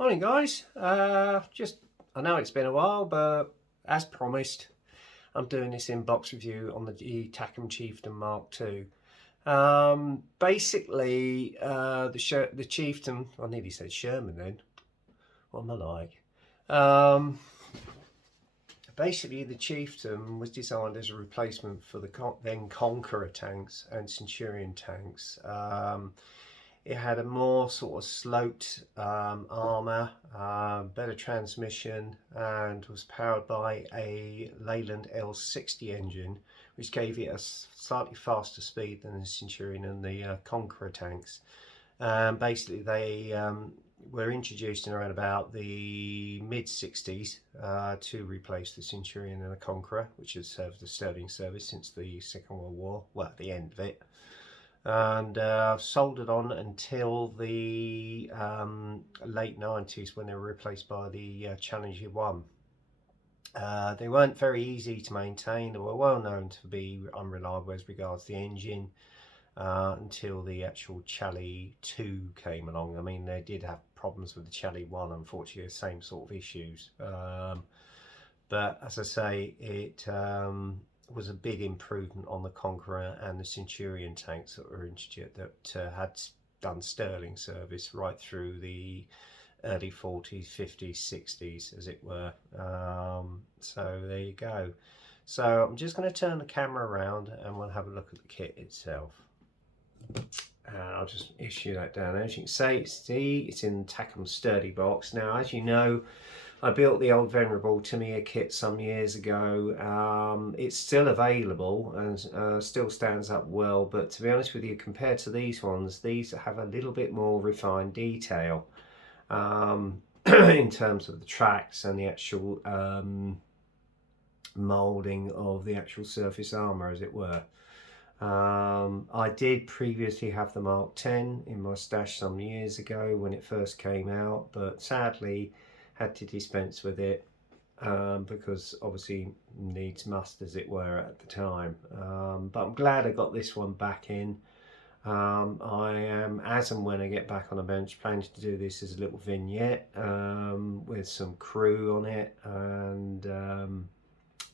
Morning guys, I know it's been a while, but as promised I'm doing this in-box review on the Takom Chieftain Mk2. Basically the Chieftain, I nearly said Sherman then, what am I like? Basically the Chieftain was designed as a replacement for the then Conqueror tanks and Centurion tanks. It had a more sort of sloped armour, better transmission, and was powered by a Leyland L60 engine, which gave it a slightly faster speed than the Centurion and the Conqueror tanks. Basically they were introduced in around about the mid-60s to replace the Centurion and the Conqueror, which has served the sterling service since the Second World War, well, at the end of it. And soldered on until the late 90s, when they were replaced by the Challenger 1. They weren't very easy to maintain. They were well known to be unreliable as regards the engine until the actual Challenger 2 came along. I mean, they did have problems with the Challenger 1, unfortunately, the same sort of issues. But as I say, it was a big improvement on the Conqueror and the Centurion tanks that were introduced, that had done sterling service right through the early 40s, 50s, 60s, as it were. So there you go. So I'm just going to turn the camera around and we'll have a look at the kit itself. I'll just issue that down. As you can see, it's in Takom sturdy box. Now, as you know, I built the old venerable Tamiya kit some years ago. It's still available and still stands up well, but to be honest with you, compared to these ones, these have a little bit more refined detail in terms of the tracks and the actual moulding of the actual surface armour, as it were. I did previously have the Mk2 in my stash some years ago when it first came out, but sadly had to dispense with it because obviously needs must, as it were, at the time. But I'm glad I got this one back in. I am, as and when I get back on a bench, planning to do this as a little vignette with some crew on it, and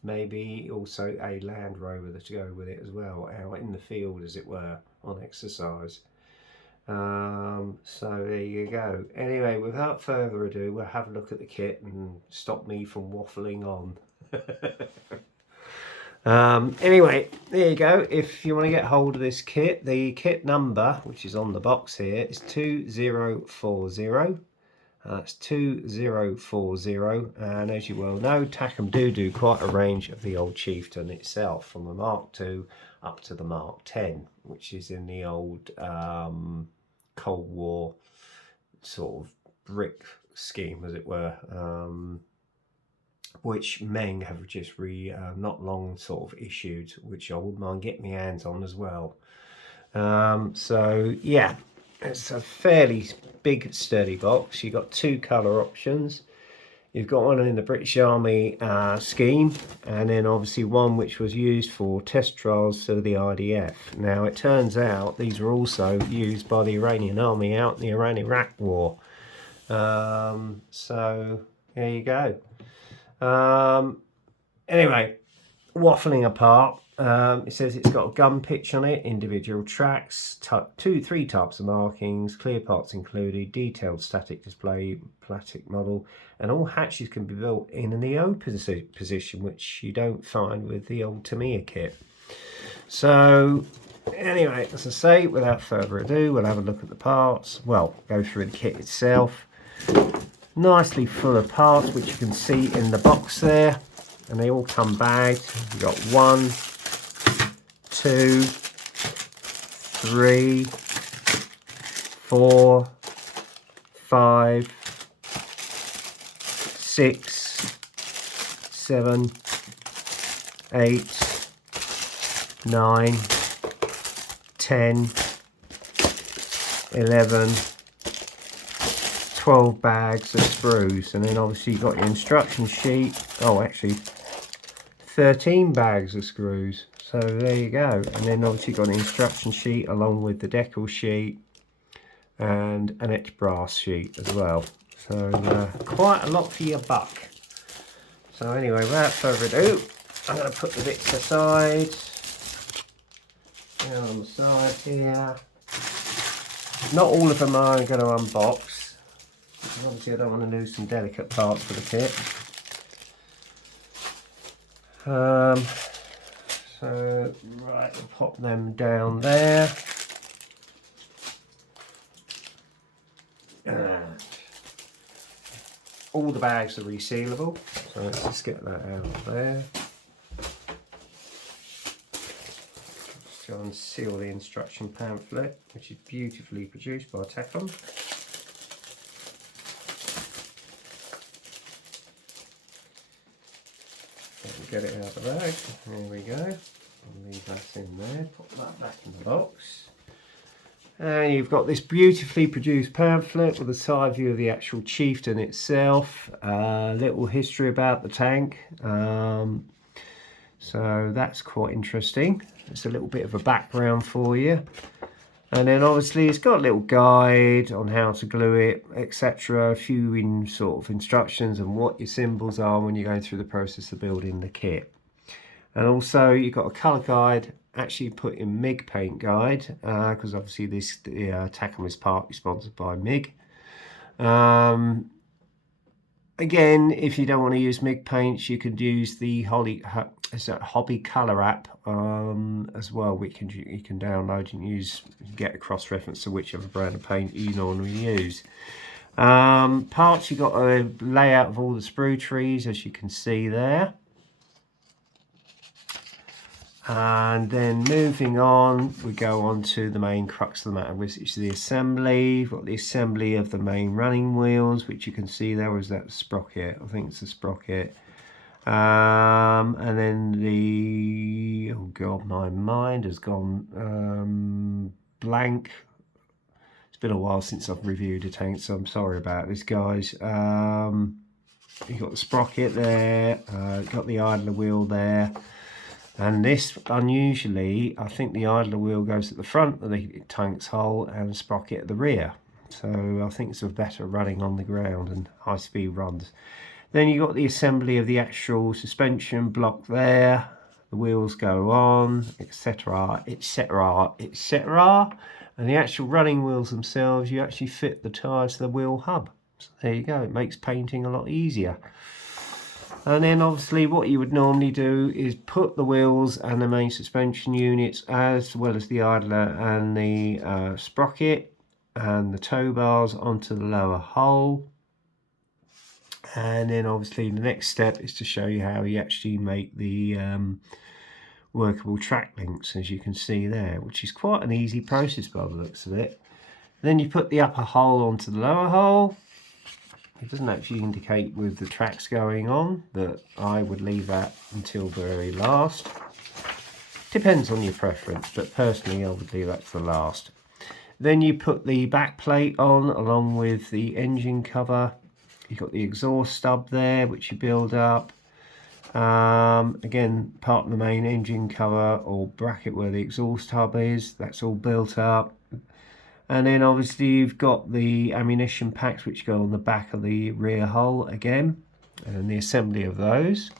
maybe also a Land Rover to go with it as well, out in the field, as it were, on exercise. So there you go. Anyway, without further ado, we'll have a look at the kit and stop me from waffling on. Anyway, there you go. If you want to get hold of this kit, the kit number, which is on the box here, is 2040. That's 2040, and as you well know, Takom do quite a range of the old Chieftain itself, from the Mk2 up to the Mk10, which is in the old Cold War sort of brick scheme, as it were, which Meng have just not long sort of issued, which I wouldn't mind getting my hands on as well. So yeah, it's a fairly big sturdy box. You've got two colour options. You've got one in the British Army scheme, and then obviously one which was used for test trials for the IDF. Now it turns out these were also used by the Iranian army out in the Iran-Iraq war. So there you go. Anyway, waffling apart. It says it's got a gun pitch on it, individual tracks, three types of markings, clear parts included, detailed static display, plastic model, and all hatches can be built in the open position, which you don't find with the old Tamiya kit. So anyway, as I say, without further ado, we'll have a look at the parts. Well, go through the kit itself. Nicely full of parts, which you can see in the box there, and they all come bagged. You've got 1, 2, 3, 4, 5, 6, 7, 8, 9, 10, 11, 12 bags of screws, and then obviously you've got your instruction sheet. Oh, actually 13 bags of screws. So there you go. And then obviously you've got an instruction sheet along with the decal sheet and an etch brass sheet as well. So quite a lot for your buck. So anyway, without further ado, I'm going to put the bits aside. Down on the side here. Not all of them I'm going to unbox. Obviously I don't want to lose some delicate parts for the kit. So right, we'll pop them down there. All the bags are resealable, so let's just get that out of there. Let's go and seal the instruction pamphlet, which is beautifully produced by Takom. Get it out of the bag. There we go. I'll leave that in there. Put that back in the box. And you've got this beautifully produced pamphlet with a side view of the actual chieftain itself. A little history about the tank. So that's quite interesting. It's a little bit of a background for you. And then obviously it's got a little guide on how to glue it, etc. A few sort of instructions on what your symbols are when you're going through the process of building the kit. And also you've got a colour guide, actually put in MIG paint guide, because obviously this Takom is partly sponsored by MIG. Again, if you don't want to use MIG paints, you can use the Hobby Colour app as well, which you can download and use, get a cross-reference to whichever brand of paint you normally use. Parts, you've got a layout of all the sprue trees, as you can see there. And then moving on, we go on to the main crux of the matter, which is the assembly. We've got the assembly of the main running wheels, which you can see there. Was that sprocket? I think it's a sprocket. And then the, oh god, my mind has gone blank. It's been a while since I've reviewed a tank, so I'm sorry about this, guys. You've got the sprocket there, got the idler wheel there. And this, unusually, I think the idler wheel goes at the front of the tank's hull and the sprocket at the rear. So I think it's a better running on the ground and high speed runs. Then you've got the assembly of the actual suspension block there. The wheels go on, etc, etc, etc. And the actual running wheels themselves, you actually fit the tyres to the wheel hub. So there you go, it makes painting a lot easier. And then obviously what you would normally do is put the wheels and the main suspension units, as well as the idler and the sprocket and the tow bars, onto the lower hull. And then obviously the next step is to show you how you actually make the workable track links, as you can see there, which is quite an easy process by the looks of it. Then you put the upper hull onto the lower hull. It doesn't actually indicate with the tracks going on, but I would leave that until the very last. Depends on your preference, but personally I would leave that to the last. Then you put the back plate on along with the engine cover. You've got the exhaust stub there, which you build up. Again, part of the main engine cover or bracket where the exhaust hub is, that's all built up. And then obviously you've got the ammunition packs which go on the back of the rear hull again, and the assembly of those.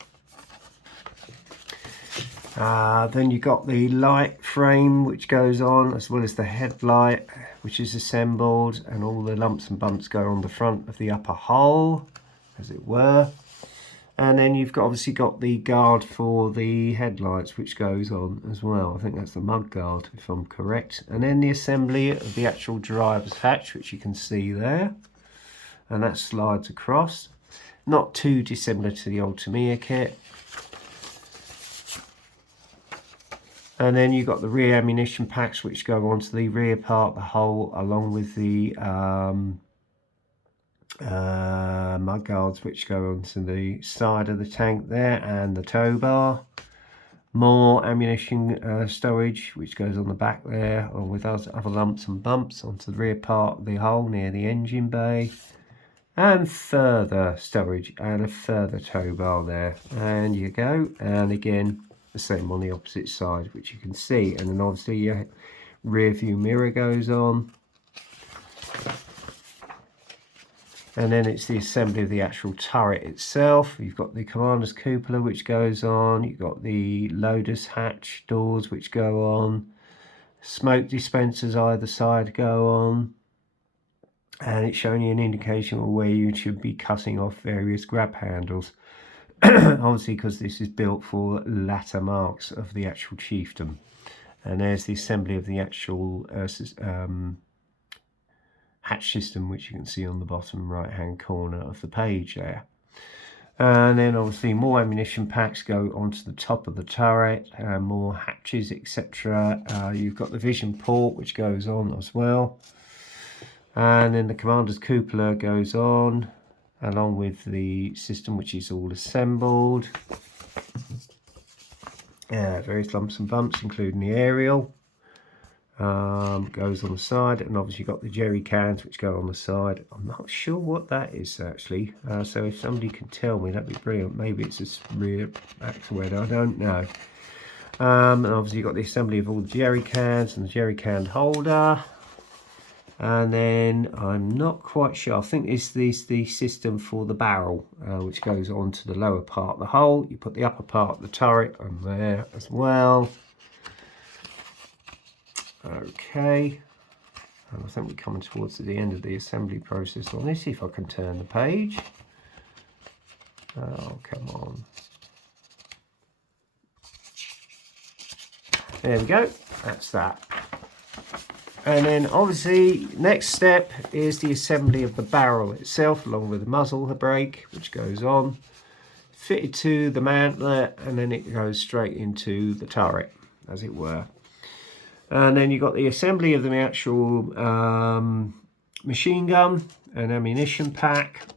Then you've got the light frame which goes on, as well as the headlight which is assembled, and all the lumps and bumps go on the front of the upper hull, as it were. And then you've obviously got the guard for the headlights which goes on as well. I think that's the mud guard if I'm correct. And then the assembly of the actual driver's hatch, which you can see there, and that slides across. Not too dissimilar to the old Tamiya kit. And then you've got the rear ammunition packs which go onto the rear part of the hull, along with the mud guards which go onto the side of the tank there, and the tow bar. More ammunition storage which goes on the back there, along with other lumps and bumps onto the rear part of the hull near the engine bay, and further storage and a further tow bar there. And you go, and again the same on the opposite side, which you can see. And then obviously your rear view mirror goes on. And then it's the assembly of the actual turret itself. You've got the commander's cupola which goes on. You've got the loader's hatch doors which go on. Smoke dispensers either side go on. And it's showing you an indication of where you should be cutting off various grab handles. Obviously because this is built for latter marks of the actual chieftain. And there's the assembly of the actual hatch system, which you can see on the bottom right hand corner of the page there. And then obviously more ammunition packs go onto the top of the turret, more hatches, etc. You've got the vision port which goes on as well, and then the commander's cupola goes on along with the system which is all assembled. Various lumps and bumps including the aerial. Goes on the side, and obviously you've got the jerry cans which go on the side. I'm not sure what that is actually, so if somebody can tell me, that'd be brilliant. Maybe it's a rear axle head, I don't know. And obviously you've got the assembly of all the jerry cans and the jerry can holder. And then I'm not quite sure, I think this is the system for the barrel, which goes on to the lower part of the hull. You put the upper part of the turret on there as well. Okay, and I think we're coming towards the end of the assembly process on this. If I can turn the page. Oh, come on. There we go, that's that. And then obviously next step is the assembly of the barrel itself, along with the muzzle, the brake, which goes on, fitted to the mantler, and then it goes straight into the turret, as it were. And then you've got the assembly of the actual machine gun and ammunition pack.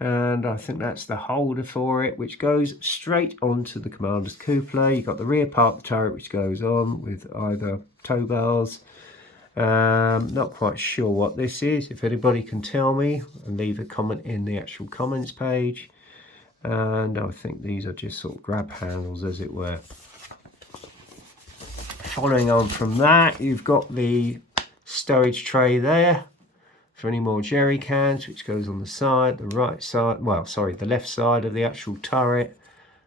And I think that's the holder for it, which goes straight onto the commander's cupola. You've got the rear part of the turret, which goes on with either tow bars. Not quite sure what this is. If anybody can tell me, and leave a comment in the actual comments page. And I think these are just sort of grab handles, as it were. Following on from that, you've got the stowage tray there for any more jerry cans, which goes on the side, the right side, well, sorry, the left side of the actual turret,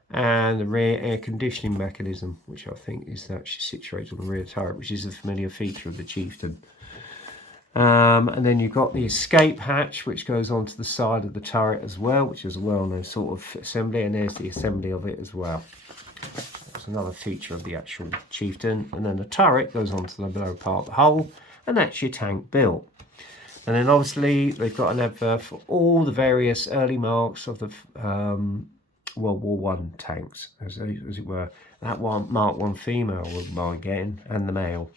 and the rear air conditioning mechanism, which I think is actually situated on the rear turret, which is a familiar feature of the chieftain. And then you've got the escape hatch, which goes onto the side of the turret as well, which is a well-known sort of assembly, and there's the assembly of it as well. That's another feature of the actual chieftain. And then the turret goes onto the lower part of the hull, and that's your tank built. And then obviously they've got an advert for all the various early marks of the World War I tanks, as it were. That one, Mark 1 female would mind getting, and the male.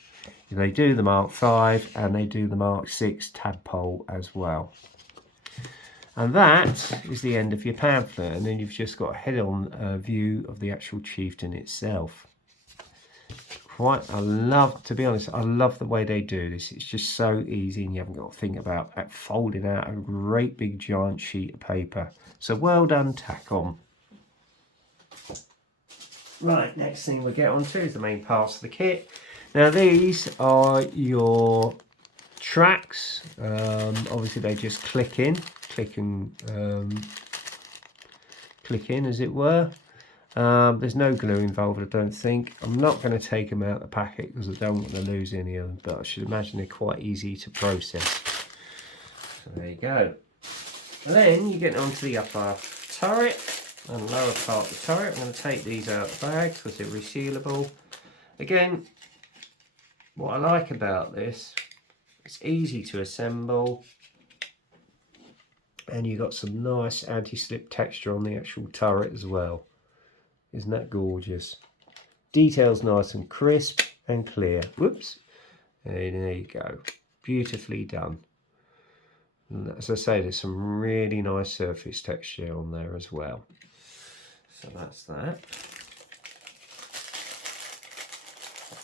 They do the Mark 5 and they do the Mark 6 tadpole as well. And that is the end of your pamphlet, and then you've just got a head-on view of the actual chieftain itself. To be honest, I love the way they do this. It's just so easy, and you haven't got to think about folding out a great big giant sheet of paper. So well done, Takom. Right, next thing we'll get onto is the main parts of the kit. Now these are your tracks. Obviously they just click in as it were. There's no glue involved, I don't think. I'm not going to take them out of the packet because I don't want to lose any of them, but I should imagine they're quite easy to process. So there you go. And then you get onto the upper turret and lower part of the turret. I'm going to take these out of the bag because they're resealable. Again, what I like about this, it's easy to assemble, and you've got some nice anti-slip texture on the actual turret as well. Isn't that gorgeous? Details nice and crisp and clear. Whoops. And there you go. Beautifully done. And as I say, there's some really nice surface texture on there as well. So that's that.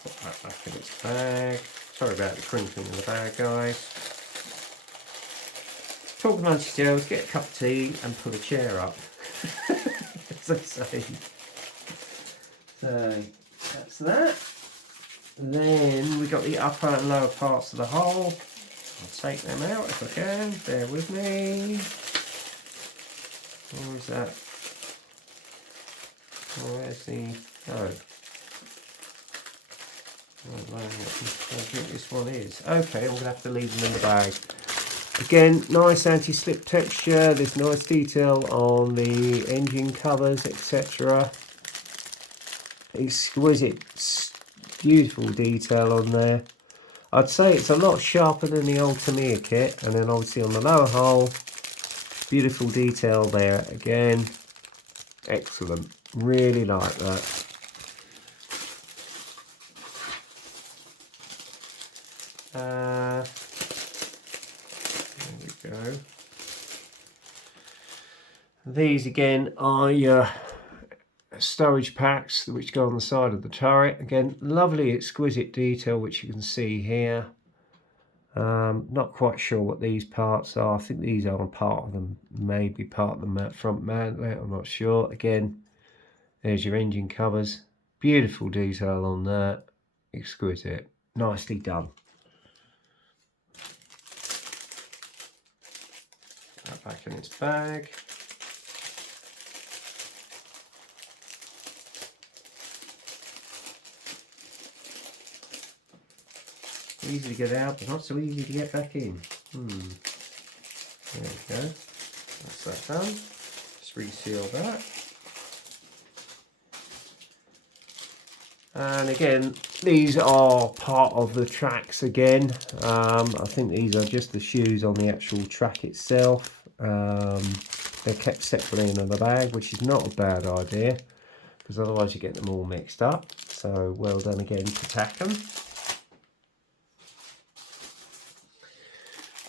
Put that back in its bag. Sorry about the crinkling in the bag, guys. Talk amongst yourselves, get a cup of tea and put a chair up. As I say. So that's that. And then we got the upper and lower parts of the hull. I'll take them out if I can, bear with me. Where is that? Oh, where's the... Oh. I don't think this one is. Okay, I'm going to have to leave them in the bag. Again, nice anti-slip texture. There's nice detail on the engine covers, etc. Exquisite, beautiful detail on there. I'd say it's a lot sharper than the old Tamiya kit. And then obviously on the lower hull, beautiful detail there. Again, excellent. Really like that. There we go. These again are your storage packs which go on the side of the turret. Again, lovely exquisite detail which you can see here. Not quite sure what these parts are. I think these are part of them, maybe part of the front mantlet, I'm not sure. Again, there's your engine covers. Beautiful detail on that. Exquisite. Nicely done. That back in its bag. Easy to get out, but not so easy to get back in. There we go. That's that done. Just reseal that. And again, these are part of the tracks again. I think these are just the shoes on the actual track itself. They're kept separately in the bag, which is not a bad idea, because otherwise you get them all mixed up. So well done again to Takom.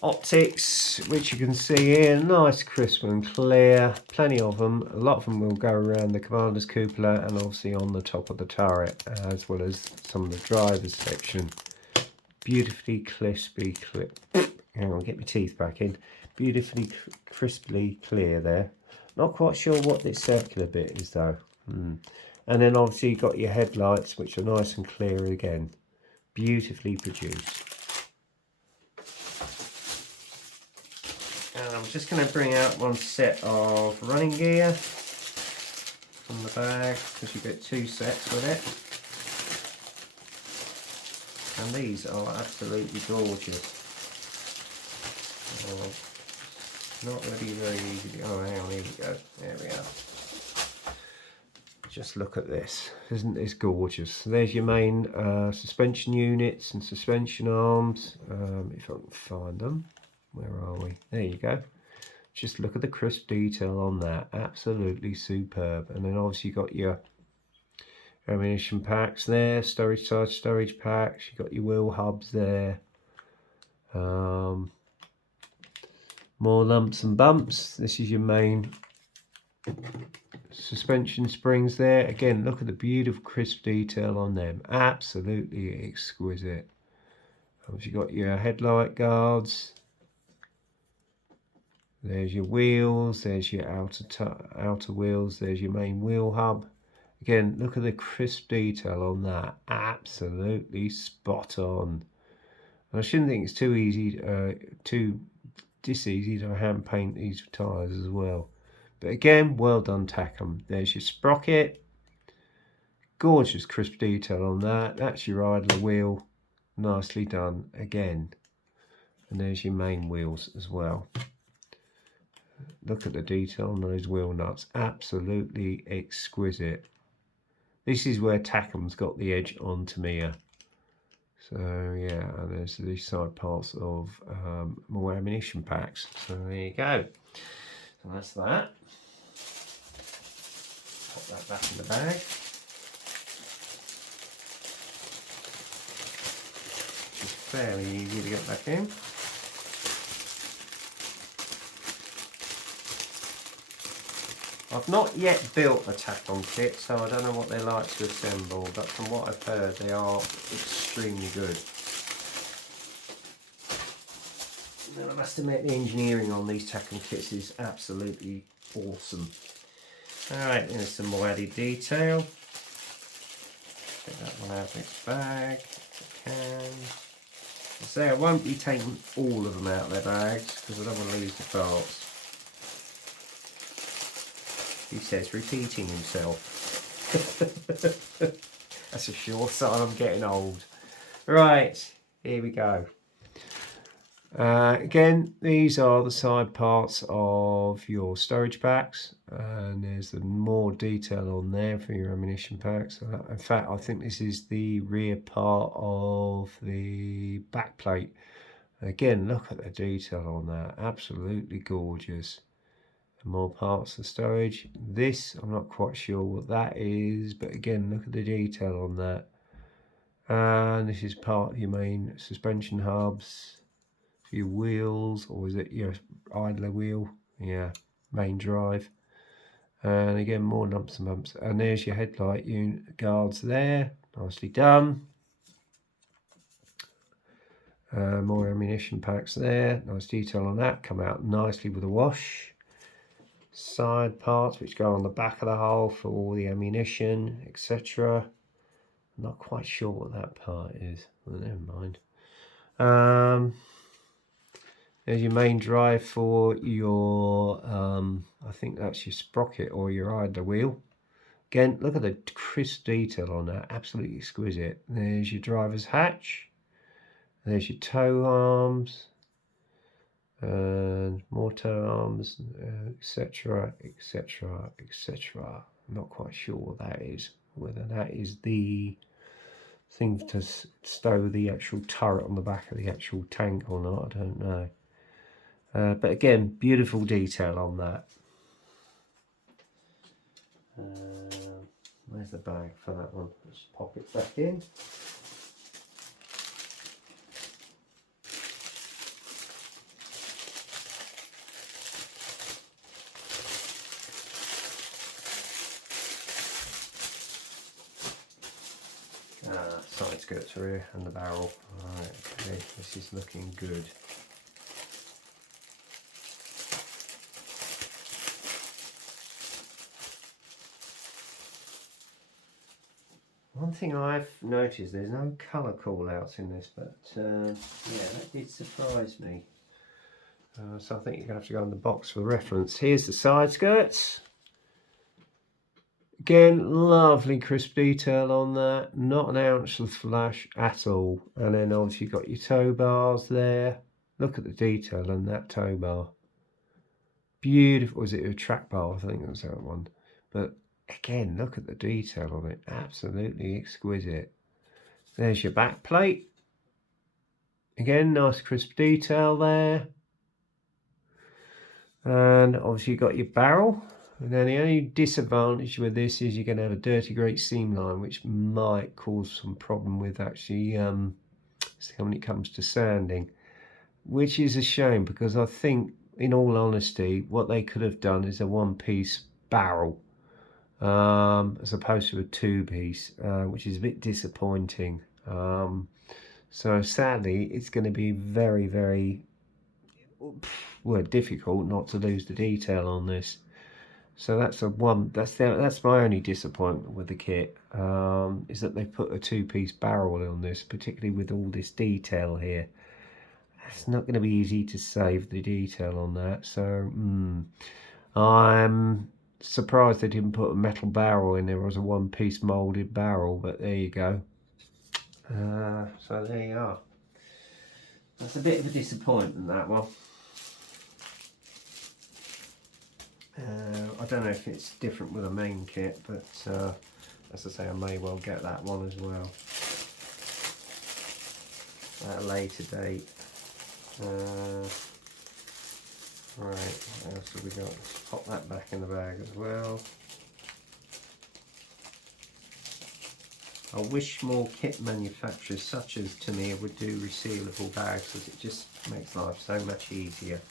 Optics, which you can see here, nice, crisp and clear, plenty of them. A lot of them will go around the commander's cupola and obviously on the top of the turret, as well as some of the driver's section. Beautifully crispy clear. Hang on, get my teeth back in. Beautifully crisply clear there. Not quite sure what this circular bit is though. And then obviously you've got your headlights, which are nice and clear again. Beautifully produced. And I'm just going to bring out one set of running gear from the bag, because you get two sets with it. And these are absolutely gorgeous. Not going to be very easy. Oh, hang on, here we go. There we are. Just look at this. Isn't this gorgeous? So there's your main suspension units and suspension arms. If I can find them. Where are we? There you go. Just look at the crisp detail on that. Absolutely superb. And then obviously you've got your ammunition packs there, storage side storage packs. You've got your wheel hubs there. More lumps and bumps. This is your main suspension springs there. Again, look at the beautiful crisp detail on them. Absolutely exquisite. Obviously you've got your headlight guards. There's your wheels, there's your outer wheels, there's your main wheel hub. Again, look at the crisp detail on that. Absolutely spot on. And I shouldn't think it's too easy, this easy to hand paint these tyres as well. But again, well done Takom. There's your sprocket. Gorgeous crisp detail on that. That's your idler wheel. Nicely done again. And there's your main wheels as well. Look at the detail on those wheel nuts. Absolutely exquisite. This is where Takom's got the edge on Tamiya. So yeah, and there's these side parts of more ammunition packs. So there you go. So that's that. Pop that back in the bag. It's fairly easy to get back in. I've not yet built a Takom kit, so I don't know what they like to assemble, but from what I've heard, they are extremely good. And I must admit, the engineering on these Takom kits is absolutely awesome. Alright, there's some more added detail. Get that one out of its bag, if I can. Say I won't be taking all of them out of their bags because I don't want to lose the parts. He says, repeating himself. That's a sure sign I'm getting old. Right, here we go. Again, these are the side parts of your storage packs, and there's the more detail on there for your ammunition packs. In fact, I think this is the rear part of the back plate. Again, look at the detail on that, absolutely gorgeous. More parts of storage. This, I'm not quite sure what that is, but again, look at the detail on that. And this is part of your main suspension hubs, your wheels, or is it your idler wheel? Yeah, main drive. And again, more lumps and bumps. And there's your headlight unit guards there, nicely done. More ammunition packs there, nice detail on that, come out nicely with a wash. Side parts which go on the back of the hull for all the ammunition, etc. Not quite sure what that part is, well, never mind. There's your main drive for your, I think that's your sprocket or your idler wheel. Again, look at the crisp detail on that, absolutely exquisite. There's your driver's hatch. There's your tow arms. And more tow arms, etc, etc, etc. I'm not quite sure what that is, whether that is the thing to stow the actual turret on the back of the actual tank or not, I don't know. But again, beautiful detail on that. Where's the bag for that one? Let's pop it back in. Side skirts are here and the barrel. Right, okay, this is looking good. One thing I've noticed, there's no colour call outs in this, but yeah, that did surprise me. So I think you're going to have to go on the box for reference. Here's the side skirts. Again, lovely crisp detail on that, not an ounce of flash at all. And then obviously you've got your tow bars there. Look at the detail on that tow bar. Beautiful. Was it a track bar? I think it was that one. But again, look at the detail on it, absolutely exquisite. There's your back plate. Again, nice crisp detail there. And obviously you've got your barrel. And then the only disadvantage with this is you're going to have a dirty grate seam line, which might cause some problem with actually when it comes to sanding, which is a shame because I think, in all honesty, what they could have done is a one-piece barrel as opposed to a two-piece, which is a bit disappointing. So sadly, it's going to be very, very difficult not to lose the detail on this. So that's my only disappointment with the kit, is that they've put a two-piece barrel on this, particularly with all this detail here. It's not going to be easy to save the detail on that. So I'm surprised they didn't put a metal barrel in there as a one-piece moulded barrel, but there you go. So there you are. That's a bit of a disappointment, that one. I don't know if it's different with a main kit, but as I say, I may well get that one as well at a later date. Right, what else have we got? Let's pop that back in the bag as well. I wish more kit manufacturers such as Tamiya would do resealable bags, because it just makes life so much easier.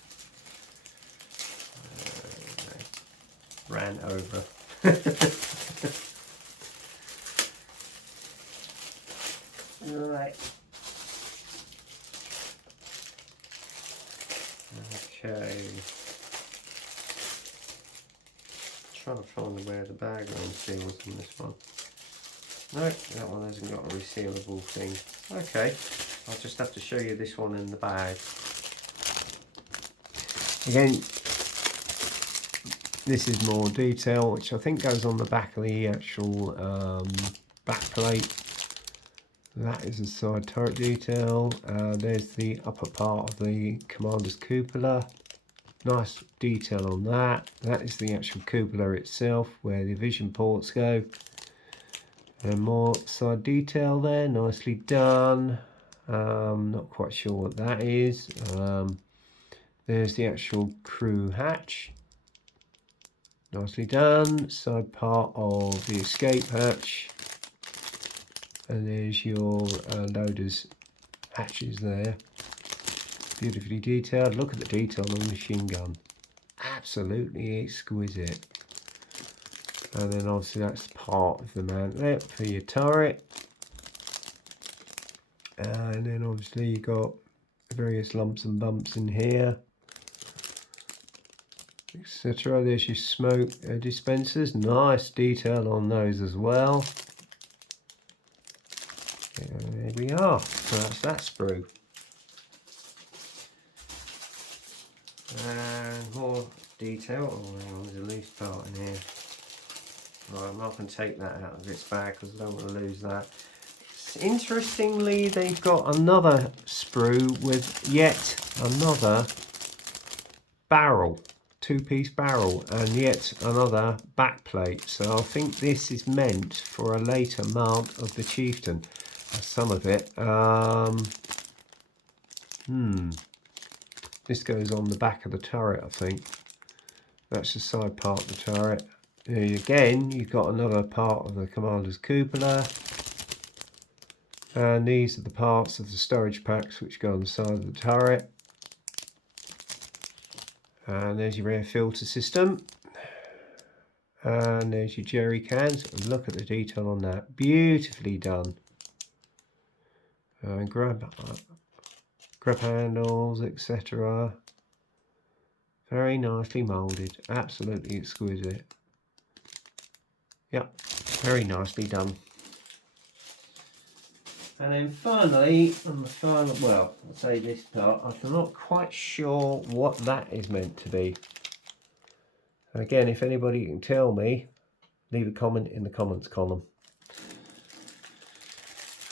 Ran over. Right. Okay. Trying to find where the bag line seals on this one. No, that one hasn't got a resealable thing. Okay. I'll just have to show you this one in the bag. Again, this is more detail, which I think goes on the back of the actual back plate. That is the side turret detail. There's the upper part of the commander's cupola. Nice detail on that. That is the actual cupola itself, where the vision ports go. And more side detail there, nicely done. Not quite sure what that is. There's the actual crew hatch. Nicely done. Side part of the escape hatch. And there's your loader's hatches there. Beautifully detailed. Look at the detail on the machine gun. Absolutely exquisite. And then obviously that's part of the mantlet for your turret. And then obviously you've got various lumps and bumps in here, etc. There's your smoke dispensers. Nice detail on those as well. And there we are. So that's that sprue. And more detail. Oh, hang on, there's a loose part in here. Right, I'm not going to take that out of its bag because I don't want to lose that. Interestingly, they've got another sprue with yet another barrel, two-piece barrel, and yet another back plate. So I think this is meant for a later mount of the chieftain. Some of it. This goes on the back of the turret, I think. That's the side part of the turret. Again, you've got another part of the commander's cupola. And these are the parts of the storage packs which go on the side of the turret. And there's your air filter system. And there's your jerry cans. And look at the detail on that. Beautifully done. Grab handles, etc. Very nicely moulded. Absolutely exquisite. Yep, very nicely done. And then finally, on the final, well, I'll say this part, I'm not quite sure what that is meant to be. Again, if anybody can tell me, leave a comment in the comments column.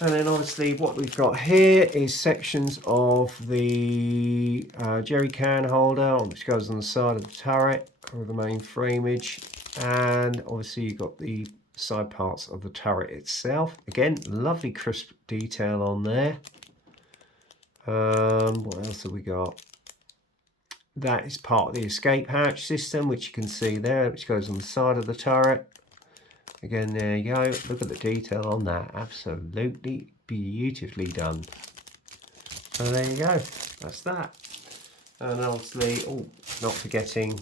And then obviously what we've got here is sections of the jerry can holder, which goes on the side of the turret with the main frameage. And obviously you've got the side parts of the turret itself. Again, lovely crisp detail on there. What else have we got? That is part of the escape hatch system, which you can see there, which goes on the side of the turret. Again, there you go. Look at the detail on that. Absolutely beautifully done. So there you go. That's that. And obviously, oh, not forgetting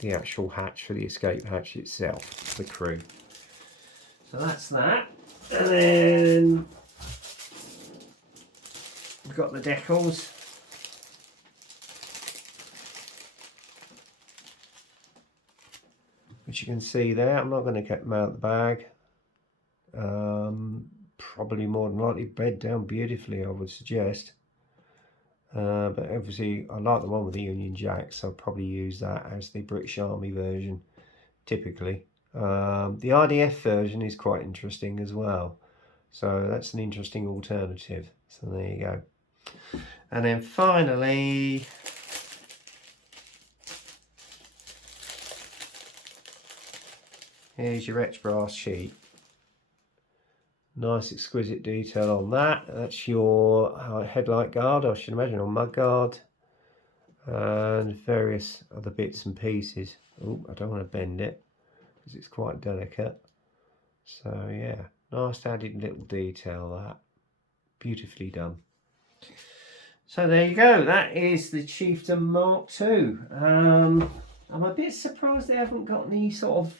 the actual hatch for the escape hatch itself, the crew. So that's that. And then we've got the decals. Which you can see there. I'm not going to get them out of the bag. Probably more than likely bed down beautifully, I would suggest. But obviously I like the one with the Union Jack, so I'll probably use that as the British Army version typically. The RDF version is quite interesting as well, so that's an interesting alternative. So there you go. And then finally, here's your etched brass sheet. Nice exquisite detail on that. That's your headlight guard, I should imagine, or mud guard, and various other bits and pieces. Oh, I don't want to bend it because it's quite delicate. So yeah, nice added little detail, that. Beautifully done. So there you go, that is the Chieftain Mk2. I'm a bit surprised they haven't got any sort of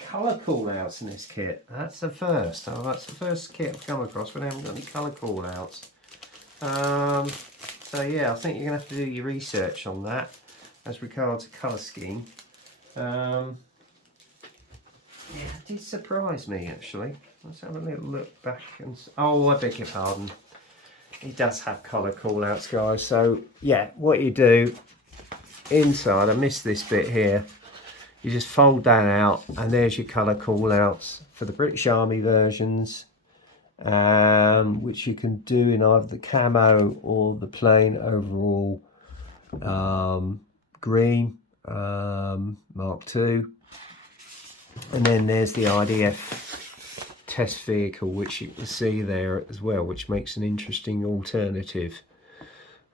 colour call outs in this kit. That's the first. Oh, that's the first kit I've come across where they haven't got any colour call outs. So yeah, I think you're going to have to do your research on that as regards a colour scheme. Yeah, it did surprise me actually. Let's have a little look back and... Oh, I beg your pardon. it does have colour call outs, guys. So yeah, what you do inside, I missed this bit here, you just fold that out and there's your colour call outs for the British Army versions, which you can do in either the camo or the plain overall green Mk2. And then there's the IDF test vehicle, which you can see there as well, which makes an interesting alternative.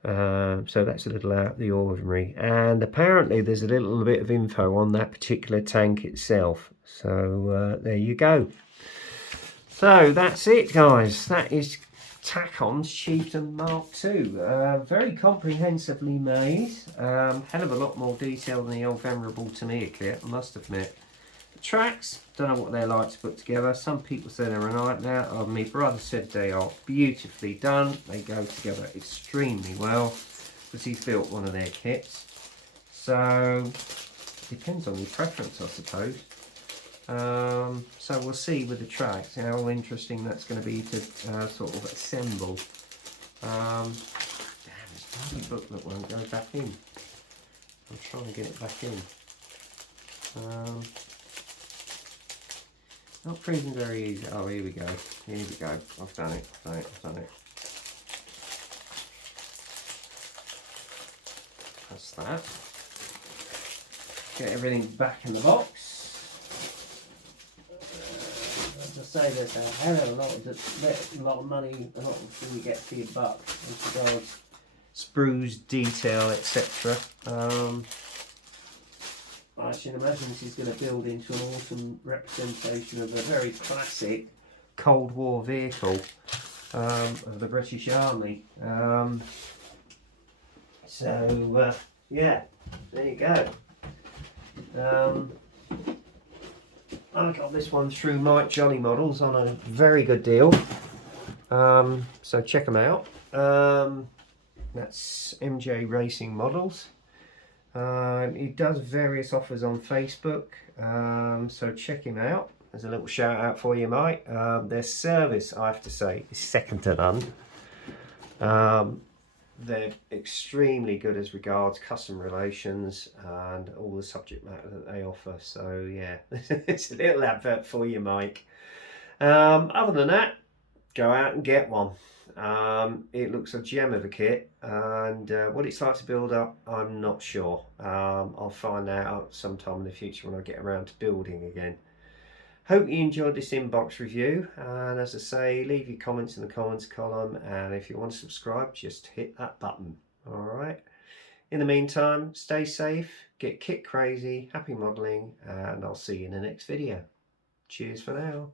So that's a little out of the ordinary, and apparently there's a little bit of info on that particular tank itself. So there you go. So that's it, guys. That is Takom's Chieftain Mk2. Very comprehensively made. Hell of a lot more detail than the old venerable Tamiya kit, I must admit. The tracks, don't know what they're like to put together. Some people say they're a nightmare. My brother said they are beautifully done. They go together extremely well, because he's built one of their kits. So depends on your preference, I suppose. So we'll see with the tracks how interesting that's going to be to sort of assemble. Damn, this bloody booklet won't go back in. I'm trying to get it back in. Not proving very easy. Oh, here we go. Here we go. I've done it. I've done it. That's that. Get everything back in the box. As I say, there's a hell of a lot of money, a lot of thing you get for your buck as regards sprues, detail, etc. I should imagine this is going to build into an awesome representation of a very classic Cold War vehicle of the British Army. Yeah, there you go. I got this one through Mike Jolly Models on a very good deal. So check them out. That's MJ Racing Models. He does various offers on Facebook, so check him out. There's a little shout out for you, Mike. Their service, I have to say, is second to none. They're extremely good as regards customer relations and all the subject matter that they offer. So yeah, it's a little advert for you, Mike. Other than that, go out and get one. It looks a gem of a kit, and what it's like to build up, I'm not sure. I'll find out sometime in the future when I get around to building again. Hope you enjoyed this inbox review, and as I say, leave your comments in the comments column, and if you want to subscribe, just hit that button. Alright, in the meantime, stay safe, get kit crazy, happy modelling, and I'll see you in the next video. Cheers for now.